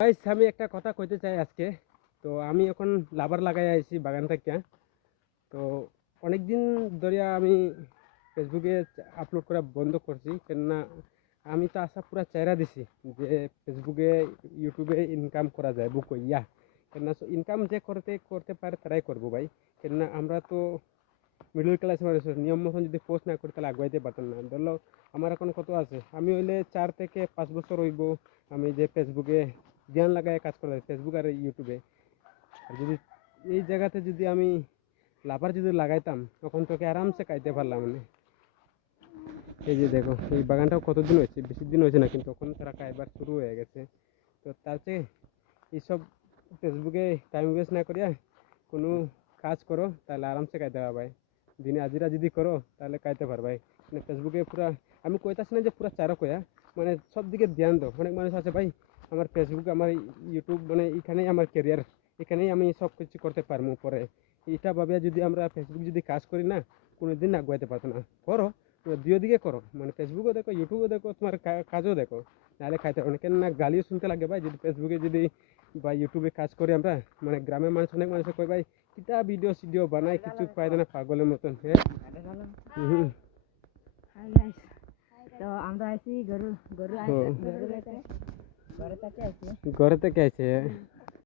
Guys আমি একটা কথা কইতে চাই আজকে। তো আমি এখন লাবার লাগাই আইছি বাগান থেকে। তো অনেক দিন ধরে আমি ফেসবুকে আপলোড করা বন্ধ করছি, কেননা আমি তো আশা পুরা চাইরা দিছি যে ফেসবুকে ইউটিউবে ইনকাম করা যায় বুক ইয়া, কেননা ইনকাম যে করতে করতে পারে তারাই করবো ভাই। কেননা আমরা তো মিডল ক্লাস মানুষ, নিয়ম মতন যদি পোস্ট না করি তাহলে আগুয়াইতে পারতাম না। ধরলো আমার এখন কত আছে, আমি হইলে 4 থেকে 5 বছর হইব আমি যে ফেসবুকে জ্ঞান লাগায় কাজ করে ফেসবুক আর ইউটিউবে। আর যদি এই জায়গাতে যদি আমি লাভার যদি লাগাইতাম তখন তোকে আরামসে খাইতে পারলাম মানে। এই যে দেখো এই বাগানটাও কতদিন হয়েছে, বেশি দিন হয়েছে না, কিন্তু তখন তারা খাইবার শুরু হয়ে গেছে। তো তার চেয়ে এইসব ফেসবুকে টাইম ওয়েস্ট না করিয়া কোনো কাজ করো তাহলে আরামসে খাইতে পারবাই। দিনে হাজিরা যদি করো তাহলে খাইতে পারবাই। মানে ফেসবুকে পুরা আমি কইতাছি না যে পুরা চারো কয়া, মানে সব দিকে ধ্যান দাও। অনেক মানুষ আছে ভাই আমার ফেসবুক আমার ইউটিউব মানে এখানেই আমার কেরিয়ার, এখানেই আমি সব কিছু করতে পারবো পরে। এটা ভাবে যদি আমরা ফেসবুক যদি কাজ করি না কোনো দিন আগুয়াইতে পারতো না। করো দুই দিকে করো, মানে ফেসবুকও দেখো ইউটিউবও দেখো তোমার কাজও দেখো, নাহলে খাইতে পারো না। কেননা গালিও শুনতে লাগে ভাই যদি ফেসবুকে যদি বা ইউটিউবে কাজ করি আমরা। মানে গ্রামের মানুষ অনেক মানুষ কয় ভাই কিতা ভিডিও সিডিও বানায় কিছু পায় না পাগলের মতন। হ্যাঁ হাই গাইস, তো আমরা আছি গরু গরু ও গরু লেতে ঘরে থেকে আছি। ঘরে থেকে আছে।